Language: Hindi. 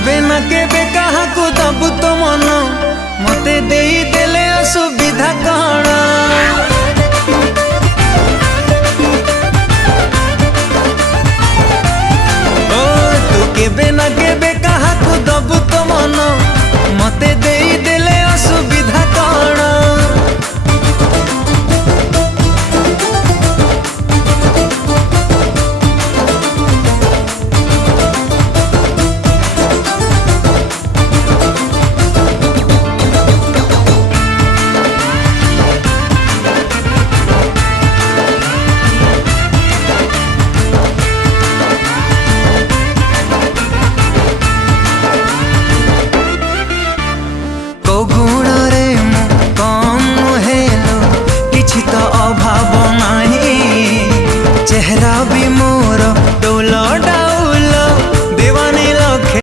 केबे ना केबे कहा को दबु तो मन मते देई देले असु